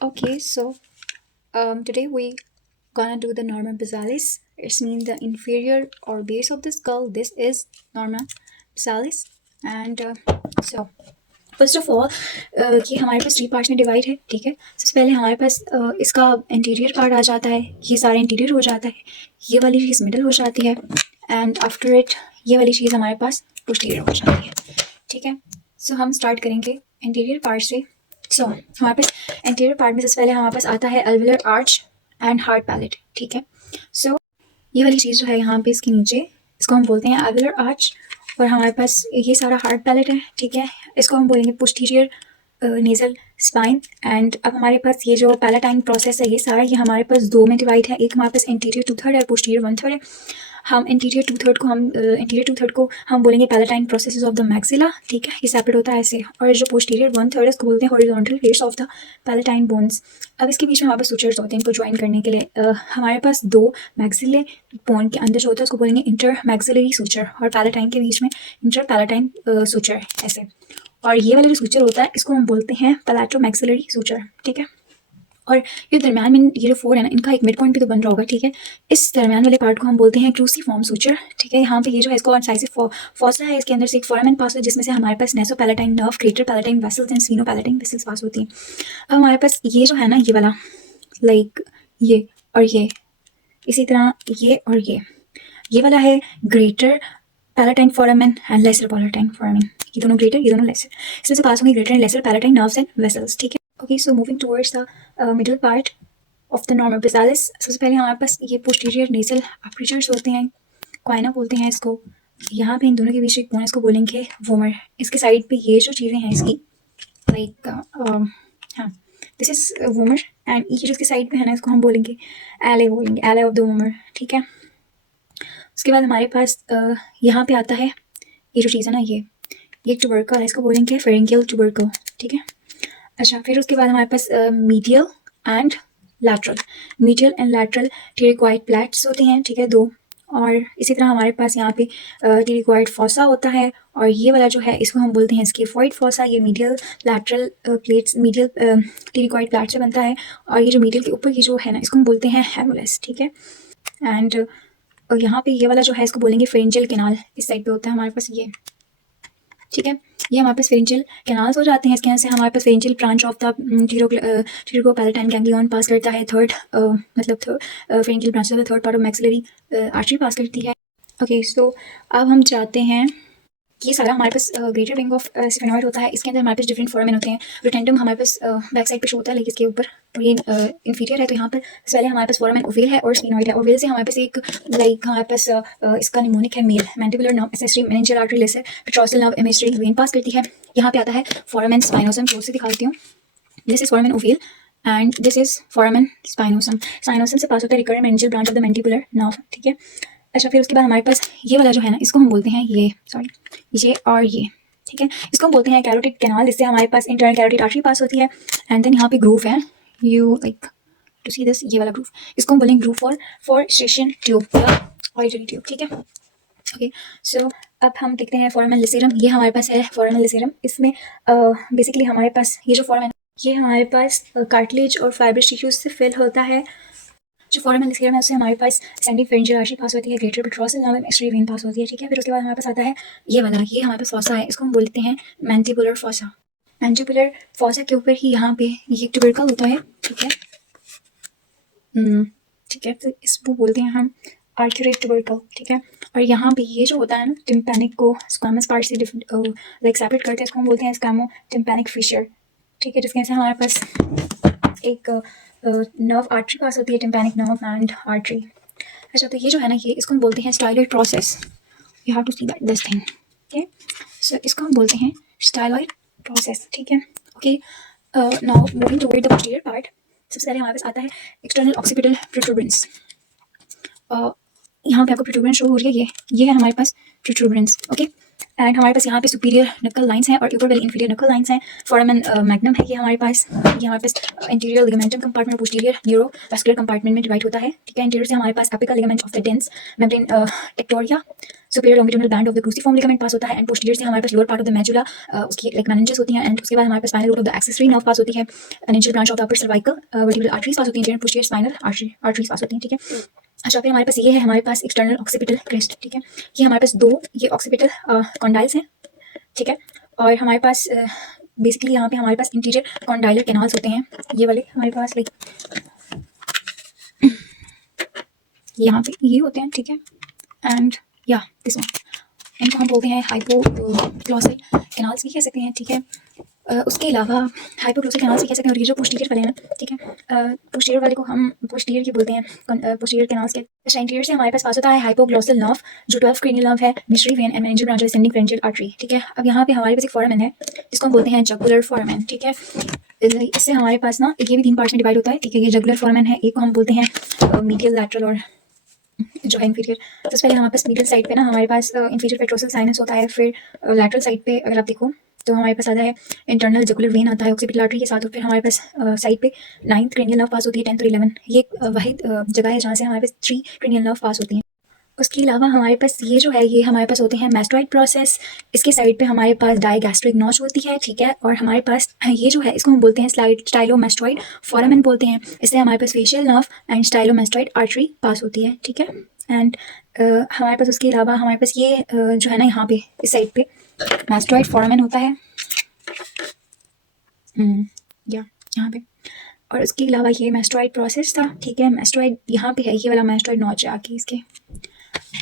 Okay, so today we gonna do the norma basalis. It's mean the inferior or base of the skull. This is norma basalis, and so first of all ये हमारे पास three parts में divide है, ठीक है। सबसे पहले हमारे पास इसका इंटीरियर पार्ट आ जाता है, ये सारा इंटीरियर हो जाता है, ये वाली चीज़ मिडल हो जाती है, एंड आफ्टर इट ये वाली चीज़ हमारे पास पोस्टीरियर हो जाती है, ठीक है। सो हम स्टार्ट करेंगे इंटीरियर पार्ट से। सो हमारे पास इंटीरियर पार्ट में सबसे पहले हमारे पास आता है अल्विलर आर्च एंड हार्ड पैलेट, ठीक है। सो ये वाली चीज़ जो है यहाँ पे इसके नीचे, इसको हम बोलते हैं अल्विलर आर्च, और हमारे पास ये सारा हार्ड पैलेट है, ठीक है। इसको हम बोलेंगे पोस्टीरियर नेजल स्पाइन। एंड अब हमारे पास ये जो पैलेटाइन प्रोसेस है, ये सारा ये हमारे पास दो में डिवाइड है। एक हमारे पास इंटीरियर टू थर्ड है, पोस्टीरियर वन थर्ड है। हम इंटीरियर टू थर्ड को हम बोलेंगे palatine process of the maxilla, ठीक है। ये सेपरेट होता है ऐसे। और जो पोस्टीरियर वन थर्ड है इसको बोलते हैं horizontal face of the palatine bones. अब इसके बीच में हमारे पास सुचर्स होते हैं इनको ज्वाइन करने के लिए। हमारे पास दो मैक्सिले बोन के अंदर जो होता है उसको बोलेंगे इंटर मैक्सिलरी सुचर, और पैलेटाइन के बीच में इंटर पैलेटाइन सुचर ऐसे। और ये वाला जो सूचर होता है इसको हम बोलते हैं पैलेटो मैक्सिलरी सूचर, ठीक है। और ये दरम्यान में ये जो फोर है ना, इनका एक मिड पॉइंट भी तो बन रहा होगा, ठीक है। इस दरम्यान वाले पार्ट को हम बोलते हैं क्रूसीफॉर्म सूचर, ठीक है। यहाँ पे ये जो है इसको इंसाइसिव फॉसा है, इसके अंदर से एक फोरामेन पास हो जिसमें से हमारे पास nasopalatine nerve, greater palatine vessels and sphenopalatine vessels pass होती हैं। अब हमारे पास ये जो है ना, ये वाला लाइक ये और ये, इसी तरह ये और ये वाला है greater palatine foramen and lesser palatine foramen. ये दोनों ग्रेटर, ये दोनों लेसर, इसमें से पास होंगे greater and lesser palatine nerves and vessels, ठीक है। Okay, so moving towards the middle part of the normal बेसालिस। सबसे पहले हमारे पास ये पोस्टीरियर नेजल अपर्चर्स होते हैं, क्वाइना बोलते हैं इसको। यहाँ पे इन दोनों के बीच एक बोन, इसको बोलेंगे वोमर। इसके साइड पे ये जो चीज़ें हैं इसकी लाइक हाँ, दिस इज वोमर, एंड ये जो इसके साइड पे है ना, इसको हम बोलेंगे एले ऑफ द वोमर, ठीक है। उसके बाद हमारे पास यहाँ पे आता है ये जो चीज़ है ना, ये ट्यूबरकल है, इसको बोलेंगे फेरेंजियल ट्यूबरकल, ठीक है। अच्छा, फिर उसके बाद हमारे पास मीडियल एंड लैटरल टिरिक्वाइड प्लेट्स होते हैं, ठीक है, दो। और इसी तरह हमारे पास यहाँ पे टिरिक्वाइड फॉसा होता है, और ये वाला जो है इसको हम बोलते हैं स्केफॉइड फॉसा। ये medial lateral plates, medial pterygoid plate से बनता है, और ये जो मीडियल के ऊपर ये जो है ना, इसको हम बोलते हैं हेमुलस, ठीक है। एंड यहाँ पे ये वाला जो है इसको बोलेंगे फेरेंजियल कैनाल, इस साइड पे होता है हमारे पास ये, ठीक है। ये हमारे पास फेरेंजियल कैनाल्स हो जाते हैं। इसके यहाँ से हमारे पास pharyngeal branch of the pterygopalatine ganglion pass करता है, third pharyngeal branch of the third part of maxillary artery pass करती है। ओके, सो अब हम चाहते हैं, ये सारा हमारे पास ग्रेटर विंग ऑफ स्फेनॉइड होता है। इसके अंदर हमारे पास डिफरेंट फोरामेन होते हैं। रोटेंडम हमारे पास बैक साइड पे शो होता है, लेकिन इसके ऊपर, तो ये इंफीरियर है। तो यहाँ पर पहले हमारे पास फोरामेन ओवेल है और स्फेनॉइड है। ओवेल से हमारे पास एक लाइक हमारे पास इसका निमोनिक है male, mandibular nerve accessory meningeal artery lesser petrosal nerve emissary vein pass करती है। यहाँ पे आता है फोरामेन स्पाइनोसम, क्लोज से दिखाती हूँ। This is foramen ovale and this is foramen spinosum. Spinosum से पास होता है recurrent meningeal branch of the mandibular nerve, ठीक है। अच्छा, फिर उसके बाद हमारे पास ये वाला जो है ना, इसको हम बोलते हैं ये और ये, ठीक है। इसको हम बोलते हैं कैरोटिड कैनाल, जिससे हमारे पास इंटरनल कैरोटिड आर्टरी पास होती है। एंड देन यहाँ पे ग्रूव है, you like to see this, ये वाला ग्रूव, इसको हम बोलेंगे ग्रूव फॉर स्टेशन ट्यूब या ऑडिटरी ट्यूब, ठीक है। ओके, सो अब हम देखते हैं फोरामेन लिसेरम। ये हमारे पास है फोरामेन लिसेरम। इसमें बेसिकली हमारे पास ये जो फोरामेन, ये हमारे पास कार्टिलेज और फाइब्रस टिश्यूज से फिल होता है। जो फोरामेन लिसेरम है उससे हमारे पास सेंडिंग फेरेंजियल आर्टरी पास होती है, ग्रेटर पेट्रोसल नर्व एक्सट्री वेन पास होती है, ठीक है। फिर उसके बाद हमारे पास आता है ये वाला, ये हमारे पास फॉसा है, इसको हम बोलते हैं मैंटिबुलर फॉसा। मैंटिबुलर फॉसा के ऊपर ही यहाँ पे ये ट्यूबरकल होता है, ठीक है। ठीक है, तो इसको बोलते हैं हम आर्क्यूरेट ट्यूबरकल, ठीक है। और यहाँ पे ये जो होता है ना, टिम्पैनिक को स्क्वामस पार्ट से लाइक सेपरेट करते हैं, इसको हम बोलते हैं स्क्वामो टिम्पैनिक फिशर, ठीक है। जिसके से हमारे पास एक नर्व आर्टरी पास होती है, टिम्पैनिक नर्व एंड आर्टरी। अच्छा, तो ये जो है ना, ये इसको हम बोलते हैं styloid process. You have to see that this thing, okay. So इसको हम बोलते हैं स्टाइलॉइड प्रोसेस, ठीक है। Okay, now moving toward the posterior part. सबसे पहले हमारे पास आता है एक्सटर्नल ऑक्सीपिटल प्रोट्रूबरेंस। यहाँ पे आपको प्रोट्रूबरेंस शो हो रही है, ये है हमारे पास प्रोट्रूबरेंस, ओके। एंड हमारे पास यहाँ पे सुपीरियर नकल लाइंस हैं और ऊपर वाली इंफीरियर नकल लाइंस हैं। फोरामेन मैग्नम है ये हमारे पास। ये हमारे पास anterior ligamentous compartment, posterior neurovascular compartment में डिवाइड होता है, ठीक है। इंटीरियर से हमारे पास apical ligament of the dens membrane tectoria, superior longitudinal band of the cruciform ligament pass होता है। एंड पोस्टीरियर से हमारे पास lower part of the medulla, उसकी लाइक मेनिंजेस होती हैं। एंड उसके बाद हमारे पास spinal root of the accessory nerve pass होती है। Meningeal branch of the upper cervical vertebral arteries pass होती हैं। पोस्टीरियर स्पाइनल आर्टरीज पास होती हैं, ठीक है। अच्छा, फिर हमारे पास ये है, हमारे पास एक्सटर्नल ऑक्सीपिटल क्रेस्ट, ठीक है। ये हमारे पास दो ये ऑक्सीपिटल कॉन्डाइल्स हैं, ठीक है। और हमारे पास बेसिकली यहाँ पे हमारे पास इंटीरियर कॉन्डाइलर कैनाल्स होते हैं, ये वाले हमारे पास लाइक यहाँ पे ये होते हैं, ठीक है। एंड या दिस वन, इनको हम बोलते हैं हाइपोग्लॉसल कैनाल्स भी कह सकते हैं, ठीक है। उसके अलावा हाइपोग्लॉसल कैनाल्स भी कह सकते हैं। और ये जो पोस्टीरियर वाले हैं ना, ठीक है, पोस्टीरियर वाले को हम पोस्टीरियर की बोलते हैं, पोस्टीरियर कैनाल्स के। अच्छा, इंटीरियर से हमारे पास होता है हाइपोग्लॉसल नर्व, जो 12 क्रेनियल नर्व है, emissary vein and meningeal branch ascending pharyngeal artery, ठीक है। अब यहाँ पे हमारे पास एक फोरामेन है जिसको हम बोलते हैं जगुलर फोरामेन, ठीक है। इससे हमारे पास ना ये भी 3 पार्ट्स में डिवाइड होता है, ठीक है। ये जगुलर फोरामेन है, एक को हम बोलते हैं मीडियल लैटरल और जो है इंफीरियर। सबसे पहले हमारे पास मीडियल साइड पे ना हमारे पास इंफीरियर पेट्रोसल साइनस होता है। फिर लैटरल साइड पे अगर आप देखो तो हमारे पास आता है इंटरनल जगुलर वेन आता है ऑक्सीपिटल आर्टरी के साथ। और फिर हमारे पास साइड पे 9th क्रेनियल नर्व पास होती है, 10th और 11। ये वाहिद जगह है जहाँ से हमारे पास 3 क्रेनियल नर्व पास होती हैं। उसके अलावा हमारे पास ये जो है, ये हमारे पास होते हैं मैस्टोइड प्रोसेस। इसके साइड पे हमारे पास डायगैस्ट्रिक नॉच होती है, ठीक है। और हमारे पास ये जो है, इसको हम बोलते हैं स्टाइलोमेस्टोइड फोरामेन बोलते हैं। इससे हमारे पास facial nerve and स्टाइलोमेस्टोइड artery pass होती है, ठीक है। एंड हमारे पास उसके अलावा हमारे पास ये जो है ना, यहाँ पे इस साइड पे मैस्टोइड फोरामेन होता है, या यहाँ पे। और उसके अलावा ये मैस्टोइड प्रोसेस था, ठीक है। मैस्टोइड यहाँ पे है, ये वाला मैस्टोइड नॉच आके इसके।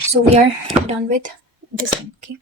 So we are done with this thing, okay.